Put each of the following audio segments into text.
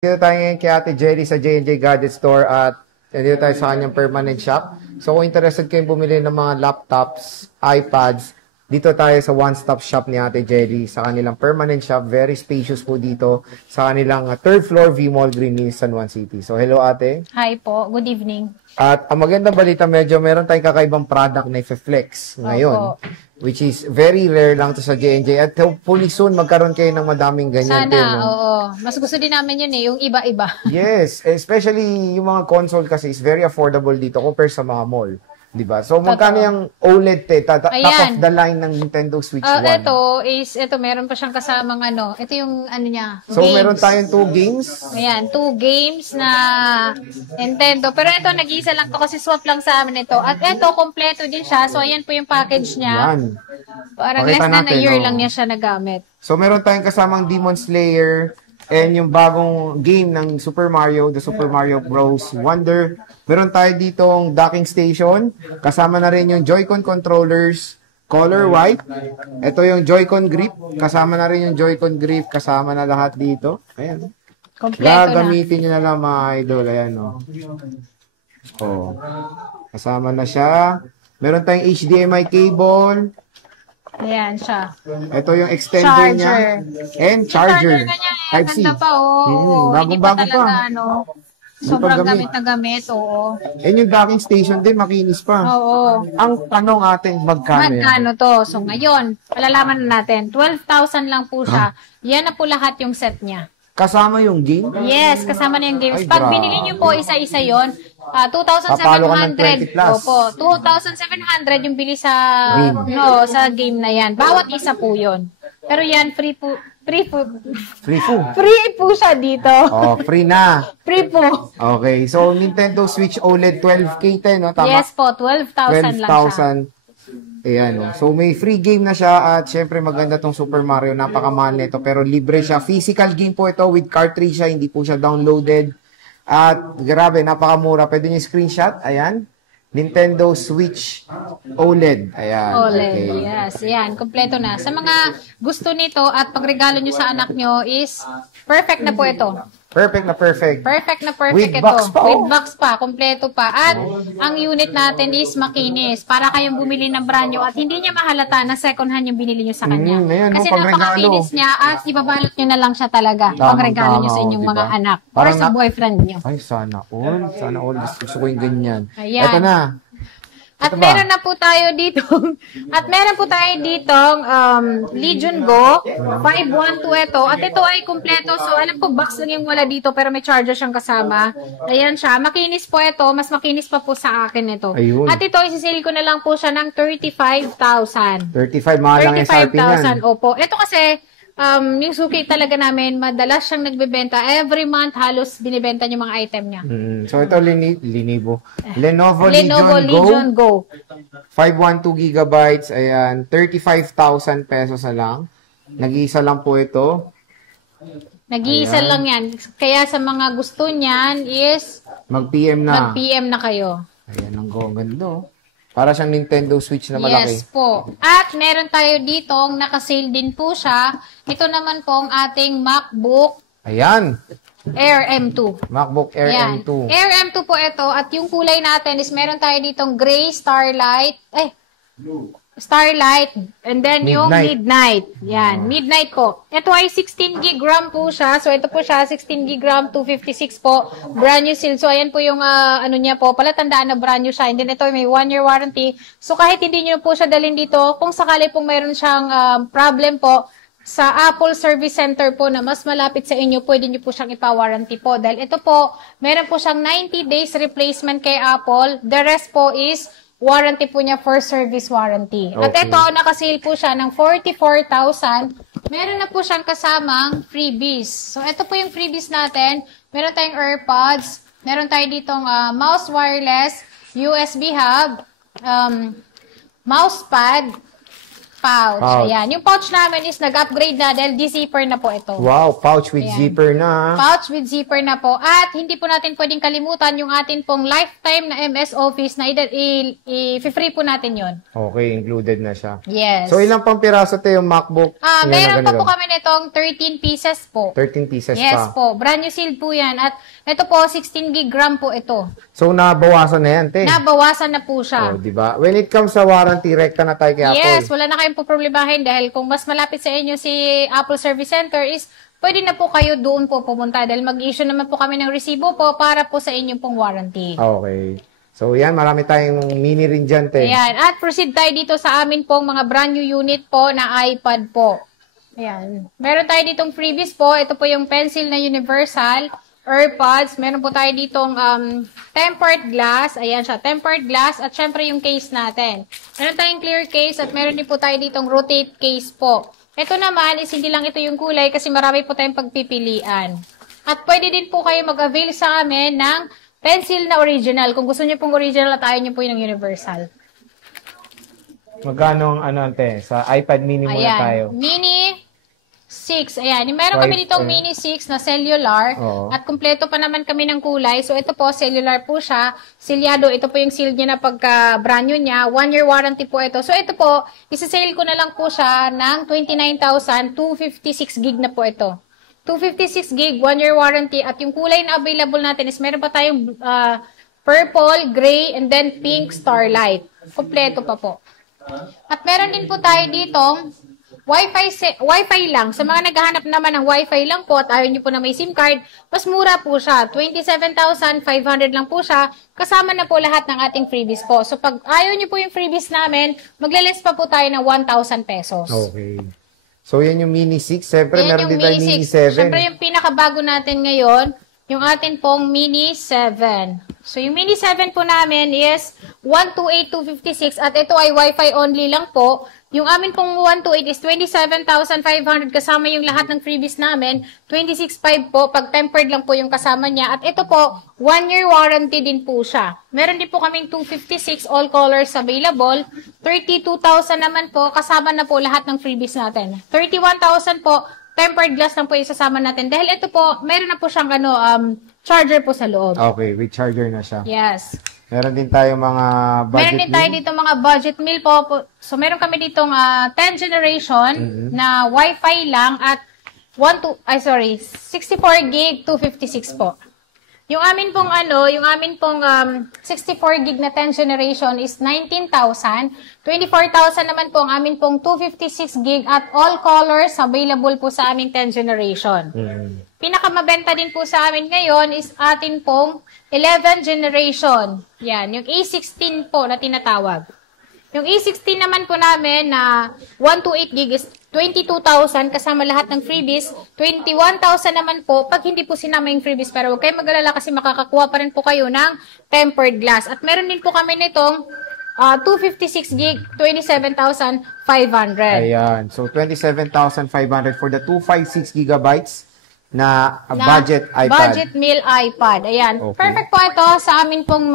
Dito tayo ngayon kay Ate Jerry sa J&J Gadget Store at dito tayo sa kanyang permanent shop. So kung interested kayong bumili ng mga laptops, iPads, dito tayo sa one-stop shop ni Ate Jerry sa kanilang permanent shop. Very spacious po dito sa kanilang third floor V-Mall Green Hills, San Juan City. So hello Ate. Hi po, good evening. At ang magandang balita, medyo meron tayong kakaibang product na i-flex ngayon. Opo. Which is very rare lang to sa J&J. At hopefully soon magkaroon kayo ng madaming ganyan. Sana, oo. Mas gusto din namin yun yung iba-iba. Yes, especially yung mga console kasi is very affordable dito compare sa mga mall. Diba? So, magkano yung OLED top of the line ng Nintendo Switch 1? Ito, meron pa siyang kasamang ito yung niya, so, games. Meron tayong 2 games. Ayan, 2 games na Nintendo. Pero ito, nag-iisa lang to kasi swap lang sa amin ito. At ito, kompleto din siya. So, ayan po yung package niya. Yan. Parang less than a year lang niya siya nagamit. So, meron tayong kasamang Demon Slayer and yung bagong game ng Super Mario, the Super Mario Bros. Wonder. Meron tayo ditong docking station. Kasama na rin yung Joy-Con controllers, color white. Ito yung Joy-Con grip. Kasama na rin yung Joy-Con grip. Kasama na lahat dito. Ayan. Kompleto gagamitin nyo na lang mga idol. Ayan, kasama na siya. Meron tayong HDMI cable. Ayan siya. Ito yung extender niya. And charger. Type-C. Ganda pa, Bagong-bago pa. Sobrang gamit na gamit, oo. And yung docking station din, makinis pa. Oo. Ang tanong atin, magkano to? So ngayon, palalaman na natin, 12,000 lang po siya. Yan na po lahat yung set niya. Kasama yung game? Yes, kasama na yung games. Ay, pag binili niyo po isa-isa yon, 2,700. Opo, 2,700 yung bili sa sa game na yan. Bawat isa po yon. Pero yan, free po. Free po siya dito. Free na. Free po. Okay, so Nintendo Switch OLED 12K no? Tama? Yes po, 12,000 lang siya. Ayan, so may free game na siya at syempre maganda tong Super Mario. Napakamahal nito pero libre siya. Physical game po ito with cartridge siya, hindi po siya downloaded. At grabe, napakamura. Pwede niyo screenshot. Ayan. Nintendo Switch OLED. Ayan. OLED, okay. Yes. Ayan, kompleto na. Sa mga gusto nito at pagregalo nyo sa anak nyo is perfect na po ito. Perfect na perfect. Perfect na perfect with ito. Box pa, with box pa, kompleto pa. At ang unit natin is makinis. Para kayong bumili ng brand new at hindi niya mahalata na second hand yung binili nyo sa kanya. Ayan, kasi napakakinis niya at ibabalot nyo na lang siya talaga. Pagregalo nyo sa inyong mga anak. Or sa boyfriend nyo. Ay, sana all. Sana all. Gusto ko yung ganyan. Ayan. Ito na. At meron na po tayo dito, Legion Go, 512 ito. At ito ay kumpleto. So, alam ko, box lang yung wala dito, pero may charger siyang kasama. Ayan siya. Makinis po ito. Mas makinis pa po sa akin ito. Ayun. At ito, isisale ko na lang po siya ng 35,000. 35, mahal lang SRP niyan. 35,000, opo. Ito kasi, yung suki talaga namin, madalas siyang nagbebenta. Every month, halos binibenta yung mga item niya. So, ito, Lenovo Legion Go. 512 gigabytes. Ayan, 35,000 pesos na lang. Nag-iisa lang po ito. Nag-iisa lang yan. Kaya sa mga gusto niyan is mag-PM na. Mag-PM na kayo. Ayan, ang ganda. Para siyang Nintendo Switch na malaki. Yes po. At meron tayo ditong naka-sale din po siya. Ito naman po ang ating MacBook. Ayan. Air M2. MacBook Air Ayan. M2. Air M2 po ito. At yung kulay natin is meron tayo ditong gray Starlight, and then yung Midnight. Yan, Midnight po. Ito ay 16 gig RAM po siya. So, ito po siya, 16 gig RAM, 256 po. Brand new seal. So, ayan po yung niya po. Palatandaan na brand new siya. And then, ito may 1-year warranty. So, kahit hindi nyo po siya dalhin dito, kung sakali pong mayroon siyang problem po, sa Apple Service Center po na mas malapit sa inyo, pwede nyo po siyang ipa-warranty po. Dahil ito po, meron po siyang 90 days replacement kay Apple. The rest po is warranty po niya for service warranty. Okay. At ito, nakasale po siya ng 44,000. Meron na po siyang kasamang freebies. So, ito po yung freebies natin. Meron tayong AirPods. Meron tayo ditong mouse wireless, USB hub, mousepad, Pouch. Ayan. Yung pouch namin is nag-upgrade na dahil di-zipper na po ito. Wow, pouch with zipper na. Pouch with zipper na po. At hindi po natin pwedeng kalimutan yung atin pong lifetime na MS Office na i-free po natin yon. Okay, included na siya. Yes. So, ilang pang piraso tayo yung MacBook? Meron pa po kami nitong 13 pieces po. 13 pieces Yes pa. po. Brand new sealed po yan. At ito po, 16 gig RAM po ito. So, nabawasan na yan, te. Nabawasan na po siya. Oh, diba? When it comes sa warranty, rekta na tayo kay Apple. Yes, wala na kayong poproblemahin dahil kung mas malapit sa inyo si Apple Service Center is pwede na po kayo doon po pumunta dahil mag-issue naman po kami ng resibo po para po sa inyong pong warranty. Okay. So, yan. Marami tayong mini rin dyan, te. Ayan. At proceed tayo dito sa amin pong mga brand new unit po na iPad po. Ayan. Meron tayo ditong freebies po. Ito po yung pencil na universal. AirPods. Meron po tayo ditong tempered glass. Ayan siya. Tempered glass. At syempre yung case natin. Meron tayong clear case. At meron din po tayo ditong rotate case po. Ito naman is hindi lang ito yung kulay kasi marami po tayong pagpipilian. At pwede din po kayo mag-avail sa amin ng pencil na original. Kung gusto niyo pong original at ayaw niyo po yung universal. Magkano ang ante? Sa iPad mini muna tayo. Mini 6. Ayan. Meron kami ditong Mini 6 na cellular. At kumpleto pa naman kami ng kulay. So, ito po, cellular po siya. Silyado. Ito po yung seal niya na pagka brand new niya. 1-year warranty po ito. So, ito po, isa-sale ko na lang po siya ng 29,256 gig na po ito. 256 gig, 1-year warranty. At yung kulay na available natin is meron pa tayong purple, gray, and then pink starlight. Kompleto pa po. At meron din po tayo ditong Wi-Fi lang. Sa mga naghahanap naman ng Wi-Fi lang po at ayaw nyo po na may SIM card, mas mura po siya. 27,500 lang po siya. Kasama na po lahat ng ating freebies po. So, pag ayaw nyo po yung freebies namin, maglales pa po tayo ng 1,000 pesos. Okay. So, yan yung Mini 6. Siyempre, meron din tayo Mini 7. Siyempre, yung pinakabago natin ngayon, yung atin pong Mini 7. So, yung Mini 7 po namin is 128,256 at ito ay Wi-Fi only lang po. Yung amin pong 128 is 27,500 kasama yung lahat ng freebies namin. 26,500 po. Pag tempered lang po yung kasama niya. At ito po, 1-year warranty din po siya. Meron din po kaming 256 all colors available. 32,000 naman po. Kasama na po lahat ng freebies natin. 31,000 po. Tempered glass lang po yung sasama natin. Dahil ito po, meron na po siyang charger po sa loob. Okay, with charger na siya. Yes. Meron din tayo mga budget meal. Meron din tayo dito mga budget meal po. So, meron kami ditong 10 generation na Wi-Fi lang at 64 gig 256 po. Yung amin pong 64 gig na 10 generation is 19,000. 24,000 naman po ang amin pong 256 gig at all colors available po sa aming 10 generation. Pinakamabenta din po sa amin ngayon is atin pong 11 generation. Yan, yung A16 po na tinatawag. Yung A16 naman po namin na 128 gig is 22,000 kasama lahat ng freebies. 21,000 naman po pag hindi po sinama yung freebies. Pero huwag kayong mag-alala kasi makakakuha pa rin po kayo ng tempered glass. At meron din po kami nitong 256 gig, 27,500. Ayan. So, 27,500 for the 256 gigabytes na budget iPad. Budget meal iPad. Ayan. Okay. Perfect po ito sa amin pong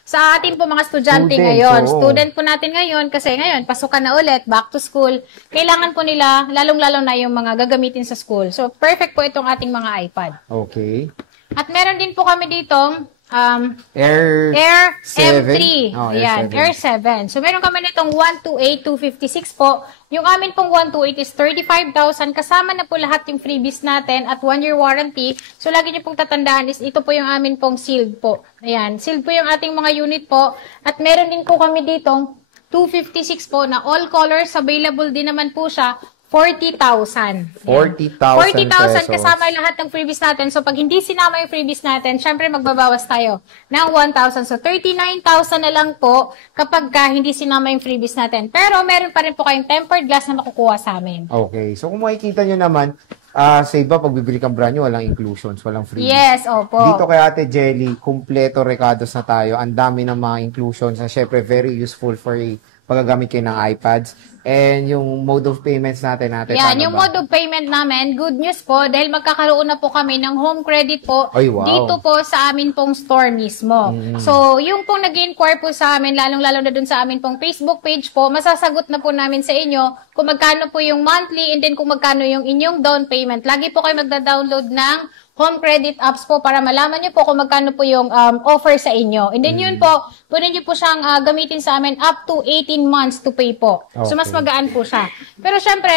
sa ating pong mga estudyante ngayon. Student po natin ngayon kasi ngayon, pasukan na ulit, back to school. Kailangan po nila, lalong-lalo na yung mga gagamitin sa school. So, perfect po itong ating mga iPad. Okay. At meron din po kami ditong Air M3. Oh, Ayan, Air 7. So, meron kami nitong 128,256 po. Yung amin pong 128 is 35,000. Kasama na po lahat yung freebies natin at 1-year warranty. So, lagi niyo pong tatandaan is ito po yung amin pong sealed po. Ayan, sealed po yung ating mga unit po. At meron din po kami ditong 256 po na all colors. Available din naman po siya. 40,000. 40,000 40,000 kasama lahat ng freebies natin. So, pag hindi sinama yung freebies natin, syempre magbabawas tayo ng 1,000. So, 39,000 na lang po kapag hindi sinama yung freebies natin. Pero, meron pa rin po kayong tempered glass na makukuha sa amin. Okay. So, kung makikita nyo naman, sa iba, pag bibili kang brand new, walang inclusions, walang freebies. Yes, opo. Dito kay Ate Jelly, kumpleto recados na tayo. Ang dami ng mga inclusions na syempre very useful for a paggagamit kayo ng iPads. And yung mode of payments natin. Yan, yung mode of payment namin, good news po, dahil magkakaroon na po kami ng home credit po dito po sa amin pong store mismo. So, yung pong nag-inquire po sa amin, lalong-lalo na dun sa amin pong Facebook page po, masasagot na po namin sa inyo kung magkano po yung monthly and then kung magkano yung inyong down payment. Lagi po kayo magda-download ng home credit apps po para malaman nyo po kung magkano po yung offer sa inyo. And then yun po, pwede nyo po siyang gamitin sa amin up to 18 months to pay po. So, mas magaan po siya. Pero syempre,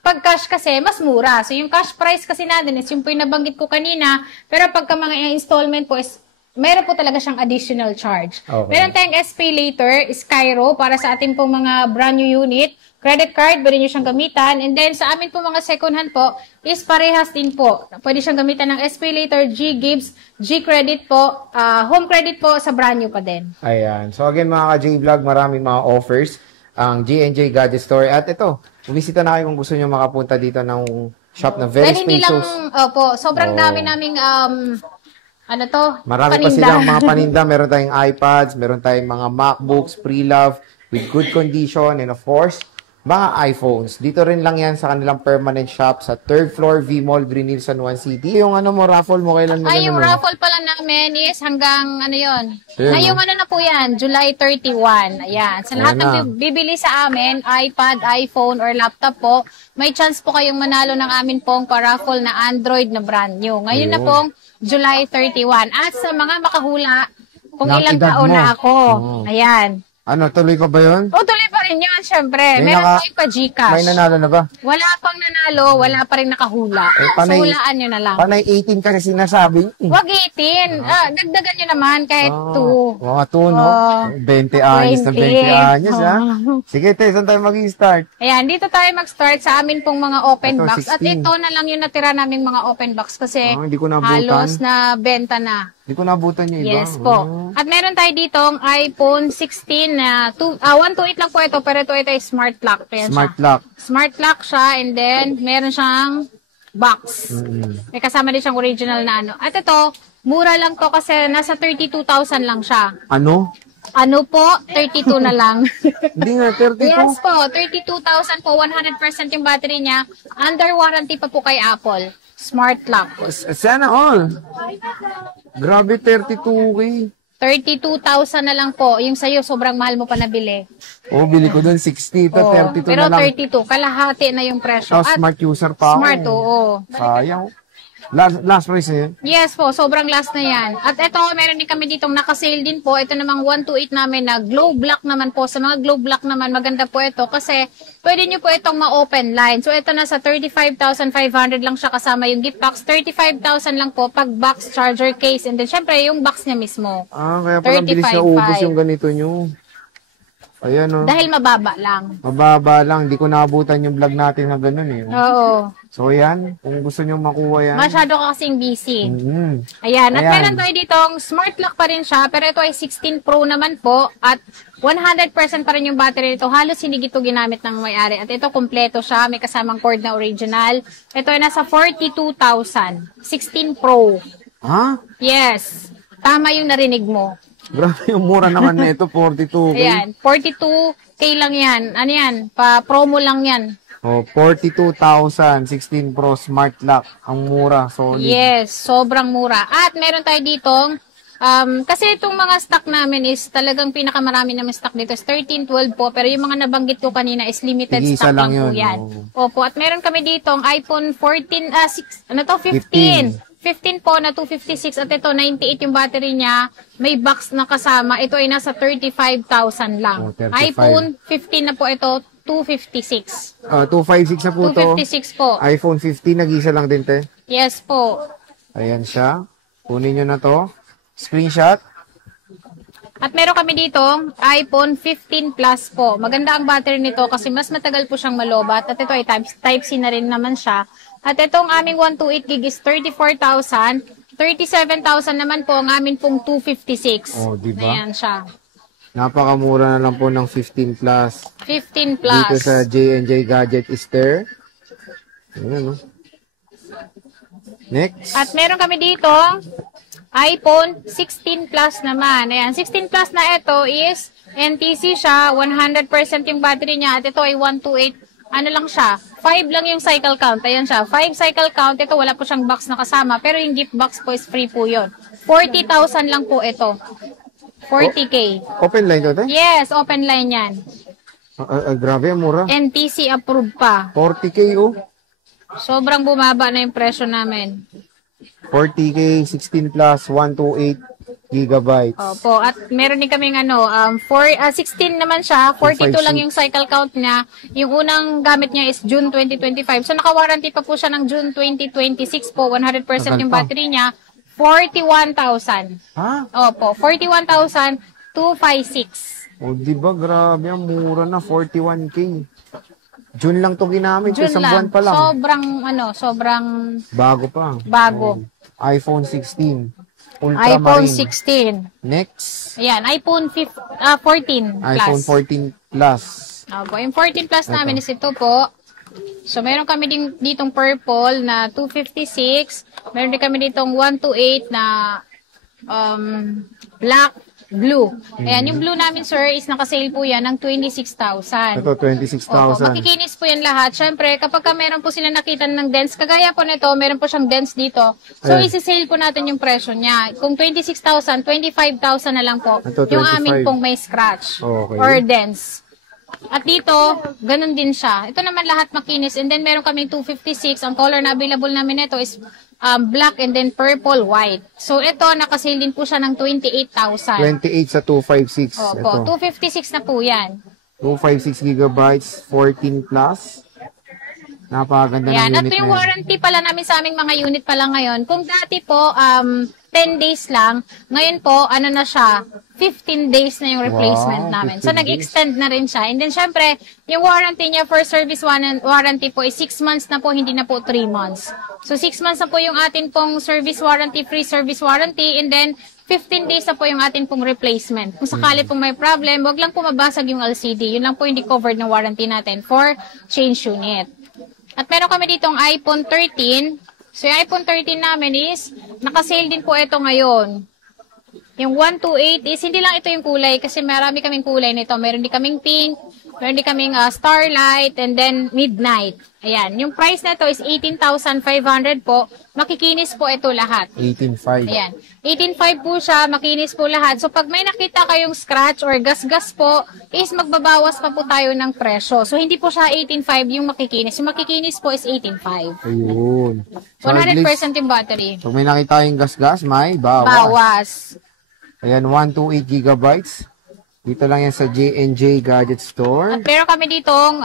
pag cash kasi, mas mura. So, yung cash price kasi natin is yung po yung nabanggit ko kanina. Pero pagka mga installment po is meron po talaga siyang additional charge. Meron tayong SPay Later, Skyro, para sa ating pong mga brand new unit. Credit card, pwede nyo siyang gamitan. And then, sa amin po mga second hand po, is parehas din po. Pwede siyang gamitan ng SPay Later, G-Gibbs, G-Credit po, home credit po sa brand new pa din. Ayan. So again, mga ka-J-Vlog, maraming mga offers ang G&J Gadget Store. At ito, bumisita na kayo kung gusto nyo makapunta dito ng shop na very spacious. Hindi lang, sobrang dami naming, marami pa silang mga paninda. Meron tayong iPads, meron tayong mga MacBooks, pre-love, with good condition, and of course, mga iPhones. Dito rin lang yan sa kanilang permanent shop sa 3rd floor, V-Mall, Green Hills, San Juan City. Yung raffle mo, kailan mo yung raffle pala namin is hanggang, ngayong na po yan, July 31. Ayan. Sa lahat ng bibili sa amin, iPad, iPhone, or laptop po, may chance po kayong manalo ng amin pong pa-raffle na Android na brand new. Ngayon na pong July 31. At sa mga makahula, kung ilang taon na ako. Ayan. Tuloy ka ba yun? Tuloy pa rin yun, syempre. Meron tayong pa Gcash. May nanalo na ba? Wala pang nanalo, wala pa rin nakahula. So, hulaan nyo na lang. Panay 18 ka kasi sinasabi. Wag 18. Dagdagan nyo naman kahit 2. Mga 2, no? 20 anyos na 20 anyos, ha? Sige, te, saan tayo mag-start? Ayan, dito tayo mag-start sa amin pong mga open box. 16. At ito na lang yung natira naming mga open box kasi halos na benta na. Hindi ko nabutan yung iba. Yes po. At meron tayo ditong iPhone 16 na 128 lang po ito, pero ito ay smart lock. Lock. Smart lock siya, and then meron siyang box. May kasama din siyang original na At ito, mura lang to kasi nasa 32,000 lang siya. Ano po? 32 na lang. Hindi nga, 32? Yes po, 32,000 po, 100% yung battery niya. Under warranty pa po kay Apple. Smart lock. Sana all. Grabe, 32K. 32,000 na lang po. Yung sa'yo, sobrang mahal mo pa nabili. Bili ko doon 60 to 32 pero na lang. Pero 32, kalahati na yung presyo. At smart user pa ako. Smart, oo. Sayang. Last price eh? Yes po, sobrang last na yan. At ito, meron din kami ditong nakasale din po. Ito namang 128 namin na glow black naman po. Sa mga glow black naman, maganda po ito kasi pwede nyo po itong ma-open line. So ito nasa 35,500 lang siya kasama yung gift box. 35,000 lang po pag box, charger case. And then syempre yung box niya mismo. Kaya parang bilis na ubos yung ganito nyo. Ayan Dahil mababa lang. Mababa lang. Hindi ko naabutan yung vlog natin na ganun eh. Oo. So yan, kung gusto nyo makuha yan. Masyado ka kasing busy. Ayan. At meron tayo ditong smart lock pa rin siya. Pero ito ay 16 Pro naman po. At 100% pa rin yung battery nito. Halos hindi ito ginamit ng may-ari. At ito kompleto siya. May kasamang cord na original. Ito ay nasa 42,000. 16 Pro. Ha? Yes. Tama yung narinig mo. Grabe yung mura naman na ito, 42K. Ayan, 42K lang yan. Ano yan? Pa-promo lang yan. 42,000, 16 Pro Smart Lock. Ang mura, solid. Yes, sobrang mura. At meron tayo ditong, kasi itong mga stock namin is talagang pinakamarami naman stock dito is 13, 12 po. Pero yung mga nabanggit ko kanina is limited stock lang po yan. Opo, at meron kami ditong iPhone 14, 15. 15 po na 256 at ito 98 yung battery niya. May box na kasama. Ito ay nasa 35,000 lang. 35. iPhone 15 na po ito, 256. 256 na po 256 po. iPhone 15, nag-isa lang din, te. Yes po. Ayan siya. Kunin nyo na to. Screenshot. At meron kami dito, iPhone 15 Plus po. Maganda ang battery nito kasi mas matagal po siyang malobat. At ito ay Type-C na rin naman siya. At itong aming 128 gig is 34,000. 37,000 naman po ang amin pong 256. Diba? Ayan siya. Napakamura na lang po ng 15 Plus. 15 Plus. Dito sa J&J Gadget Store. Ayan, Next. At meron kami dito, iPhone 16 Plus naman. Ayan, 16 Plus na ito is, NTC siya, 100% yung battery niya, at ito ay 128, ano lang siya, 5 lang yung cycle count, ayan siya, 5 cycle count, ito wala po siyang box na kasama, pero yung gift box po is free po yun. 40,000 lang po ito. 40K. Open line to, te? Yes, open line yan. Grabe, mura. NTC approved pa. 40K, oh. Sobrang bumaba na yung presyo namin. 40K, 16 plus, 128 gigabytes. Opo, at meron din kaming 16 naman siya, 42 lang yung cycle count niya. Yung unang gamit niya is June 2025. So naka-warranty pa po siya ng June 2026 po, 100% yung battery niya. 41,000. Ha? Opo, 41,256. O, diba, grabe, ang mura na, 41K. June lang to ginamit, June isang lang. buwan pa lang. Sobrang Bago pa. bago. iPhone 16. iPhone Ultramarine. 16. Next, Ayan, iPhone 14 Plus. iPhone 14 Plus. Opo, yung 14 Plus namin is ito po. So, meron kami ditong purple na 256. Meron din kami ditong 128 na black, blue. Ayan, yung blue namin, sir, is nakasale po yan ng 26,000. Ito, Opo, 26,000. makikinis po yan lahat. Siyempre, kapag meron po sila nakita ng dents, kagaya po nito, meron po siyang dents dito. So, isi-sale po natin yung presyo niya. Kung 26,000, 25,000 na lang po. Ito, Yung 25. amin pong may scratch Okay. or dents. At dito, ganun din siya. Ito naman lahat makinis. And then, meron kaming 256. Ang color na available namin ito is black and then purple, white. So, ito, nakasale din po siya ng 28,000. 28 sa 256. Opo, Ito. 256 na po yan. 256 gigabytes, 14 plus. Napakaganda Yan, ng at unit yung na yan. warranty pala namin sa aming mga unit pala ngayon. Kung dati po, 10 days lang, ngayon po, ano na siya, 15 days na yung replacement Wow, namin. 15 So, nag-extend na rin siya. And then, syempre, yung warranty niya for service warranty po is 6 months na po, hindi na po 3 months. So, 6 months na po yung atin pong service warranty, free service warranty, and then, 15 days na po yung atin pong replacement. Kung sakali pong may problem, wag lang po mabasag yung LCD. Yun lang po hindi covered ng warranty natin for change unit. At meron kami ditong iPhone 13. So, yung iPhone 13 namin is, nakasale din po ito ngayon. Yung 128 is, hindi lang ito yung kulay, kasi marami kaming kulay nito. Meron din kaming pink, meron din kaming starlight, and then midnight. Ayan. Yung price na ito is 18,500 po. Makikinis po ito lahat. 18.5. Ayan. 18.5 po siya, makinis po lahat. So, pag may nakita kayong scratch or gas-gas po, is magbabawas pa po tayo ng presyo. So, hindi po siya 18.5 yung makikinis. Yung makikinis po is 18.5. Ayun. So, 100% yung battery. pag may nakita yung gas-gas, may bawas. Bawas. Ayan, 128 gigabytes. Dito lang yan sa J&J Gadget Store. At meron kami ditong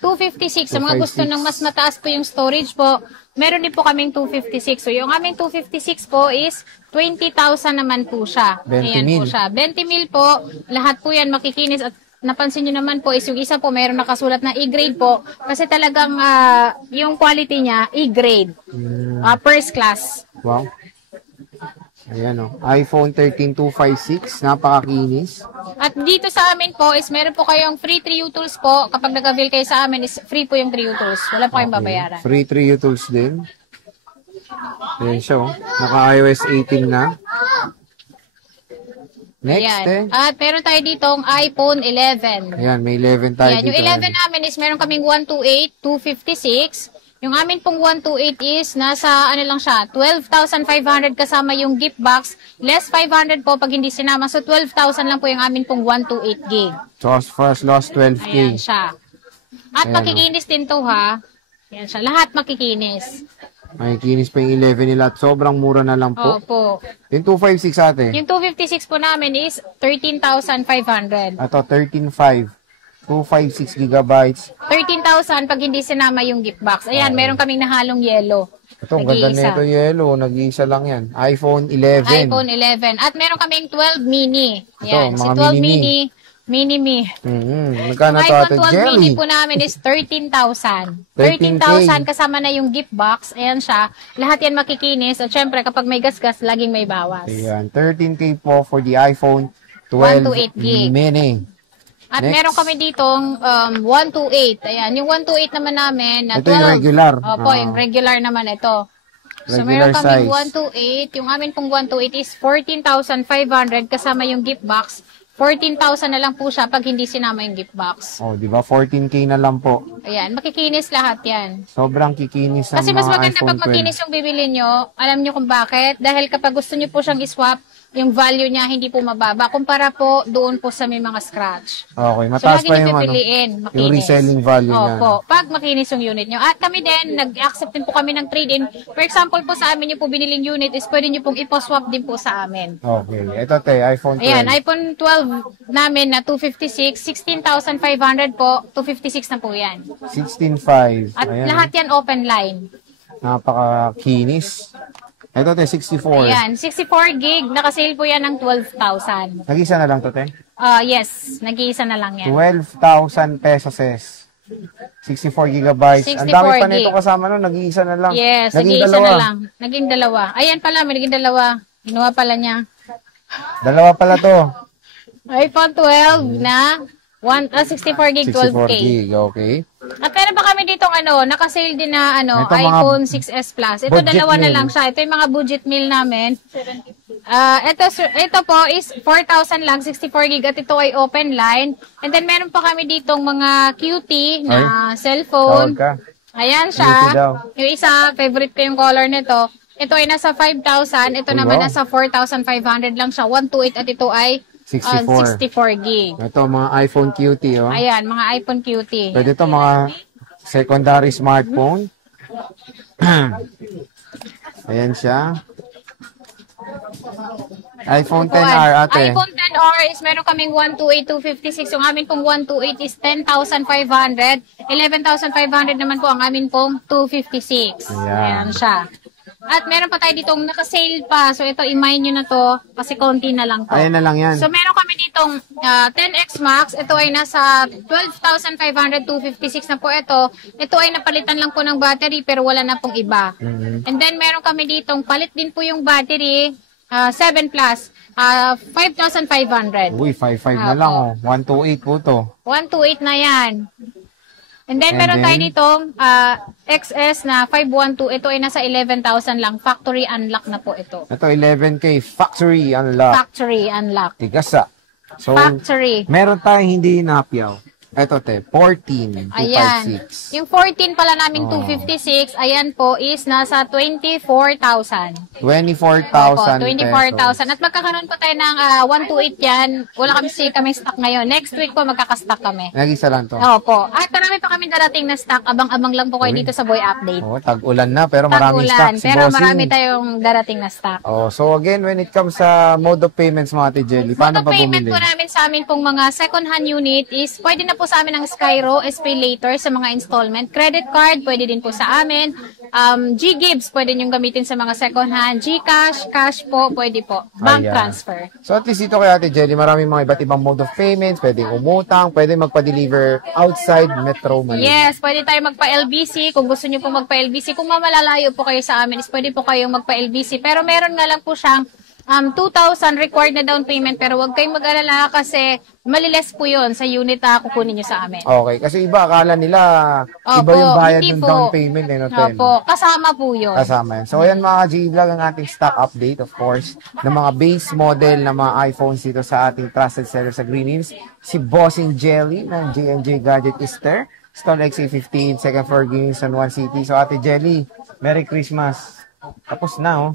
256. Sa mga gusto ng mas mataas po yung storage po, meron din po kaming 256. So, yung aming 256 po is 20,000 naman po siya. 20 Ayan mil. po siya. 20 mil po. Lahat po yan makikinis. At napansin nyo naman po is yung isa po meron nakasulat na E-grade po. Kasi talagang yung quality niya, E-grade. First class. Wow. Ayan o. iPhone 13 256. Napakakinis. At dito sa amin po is meron po kayong free 3U tools po. Kapag nag-avail kayo sa amin is free po yung 3U tools. Wala po kayong babayaran. Free 3U tools din. Ayan siya o. Naka-iOS 18 na. Next Ayan. At meron tayo ditong iPhone 11. Ayan, may 11 tayo Ayan, dito. yung 11 namin is meron kaming 128, 256. Yung amin pong 128 is nasa ano lang siya, 12,500 kasama yung gift box. Less 500 po pag hindi sinama. So 12,000 lang po yung amin pong 128 gig. So, first loss 12K. Ayan siya. At Ayan, makikinis din to ha. Ayan siya. Lahat makikinis. May kinis pa yung 11 nila at sobrang mura na lang po. Opo. Yung 256 ate. Yung 256 po namin is 13,500. Ito, 13.5. 256 gigabytes. 13,000 pag hindi sinama yung gift box. Ayan, meron kaming nahalong yellow. Ito, ang ganda nito yellow. Nag-iisa lang yan. iPhone 11. iPhone 11. At meron kaming 12 mini. Ito, Ayan, si mga 12 mini-me. mini-me. Magkano Yung to ate? iPhone 12 Jerry? mini po namin is 13,000. 13K. 13,000 kasama na yung gift box. Ayan siya. Lahat yan makikinis. At syempre, kapag may gas-gas, laging may bawas. Ayan, 13K po for the iPhone 12 128 gig. mini. At Next. meron kami ditong 128. Ayan, yung 128 naman namin na Ito yung 12. regular. Opo, yung regular naman ito. So, Regular meron kami size. 128. Yung amin pong 128 is 14,500 kasama yung gift box. 14,000 na lang po siya pag hindi sinama yung gift box. Oh, di ba? 14K na lang po. Ayan, makikinis lahat yan. Sobrang kikinis ang Kasi mas mga maganda iPhone pag makinis yung bibili nyo. Alam nyo kung bakit? Dahil kapag gusto nyo po siyang iswap, yung value niya hindi po mababa. Kumpara po doon po sa may mga scratch. 12. Okay, So, mataas lagi pa nyo yung, pipiliin, yung makinis. reselling value niya. Opo, pag makinis yung unit nyo. At kami din, nag-accept din po kami ng trade-in. For example po sa amin, yung po biniling unit is pwede nyo pong ipo-swap din po sa amin. Okay, ito te, iPhone 12. Ayan, iPhone 12 namin na 256, 16,500 po, 256 na po yan. 16.5. At Ayan, lahat yan open line. napaka-kinis. Ito te, 64. Ayan, 64 gig, nakasale po yan ng 12,000. Nag-isa na lang to te? Yes, nag-iisa na lang yan. 12,000 pesos. 64 gigabytes. Ang dami 64 pa nito gig. kasama no, nag-iisa na lang. Yes, Naging nag-iisa dalawa. na lang. Naging dalawa. Ayan pala, may naging dalawa. Ginawa pala niya. Dalawa pala to. iPhone 12 na 64 gig, 64 12K. gig, okay. At meron pa kami ditong nakasale din na Ito, mga iPhone 6s Plus. Ito budget dalawa na meal. lang siya. Ito yung mga budget meal namin. Ito po is 4,000 lang, 64 gig at ito ay open line. And then meron pa kami ditong mga QT na cellphone. Tawag ka. Ayan QT siya. daw. Yung isa, favorite ko yung color nito. Ito ay nasa 5,000. Ito naman wow. nasa 4,500 lang siya. 128 at ito ay 64. 64 gig. Ito, mga iPhone QT, oh. Ayan, mga iPhone QT. Pwede ito, mga secondary smartphone. Ayan siya. iPhone 10R, ate. iPhone 10R is meron kaming 128, 256. Yung amin pong 128 is 10,500. 11,500 naman po ang amin pong 256. Ayan. Ayan siya. At meron pa tayo ditong naka-sale pa. So ito, i-mine nyo na to kasi konti na lang to. Ayan na lang yan. So meron kami ditong 10X Max. Ito ay nasa 12,500, 256 na po ito. Ito ay napalitan lang po ng battery pero wala na pong iba. And then meron kami ditong palit din po yung battery. 7 Plus. 5,500. Uy, 5.5 na lang, oh. 128 po to. 128 na yan. And then, And meron then, tayo ditong XS na 512. Ito ay nasa 11,000 lang. Factory unlock na po ito. Ito, 11K. Factory unlock. Factory unlock. Tigasa. So, Factory. meron tayong hindi napyaw. Ito, te. 14. 256. Ayan. Yung 14 pala namin 256, ayan po is nasa 24,000. 24,000 Opo, pesos. 24,000. At magkakaroon po tayo ng 128 yan. Wala kami stock ngayon. Next week po magkakastock kami. Nag-isa lang to. Opo. At marami pa kami darating na stock. Abang-abang lang po kayo dito sa Boy Update. Oh, tag-ulan na, pero maraming stock Tag-ulan. si Pero Bossing. marami tayong darating na stock. Oh, so again, when it comes sa mode of payments, mga Ate Jelly, paano Auto ba payment bumili? po namin sa amin pong mga second-hand unit is pwede na po sa amin ng Skyro, SPay later sa mga installment. Credit card, pwede din po sa amin. G-Gibbs, pwede nyo gamitin sa mga second-hand. Gcash, cash po, pwede po. Bank Ayan. transfer. So at least dito kay Ate Jelly, maraming mga iba't ibang mode of payments, pwedeng umutang, pwede magpa-deliver outside Metro Manila. Yes, pwede tayo magpa-LBC. Kung gusto nyo po magpa-LBC, kung mamalalayo po kayo sa amin, is pwede po kayong magpa-LBC. Pero meron nga lang po siyang 2,000 required na down payment. Pero huwag kayong mag-alala kasi maliles po yun sa unit na kukunin nyo sa amin. Okay, kasi iba akala nila iba Opo, yung bayad hindi ng po. down payment eh, no, Ten? Opo, kasama po yun. Kasama yan. So ayan mga G-Vlog ang ating stock update of course ng mga base model ng mga iPhones dito sa ating trusted seller sa Green Hills. Si Bossing Jelly ng J&J Gadget Easter. Stone XA15, second floor Green Hills, San Juan City. So Ate Jelly, Merry Christmas. Tapos na oh.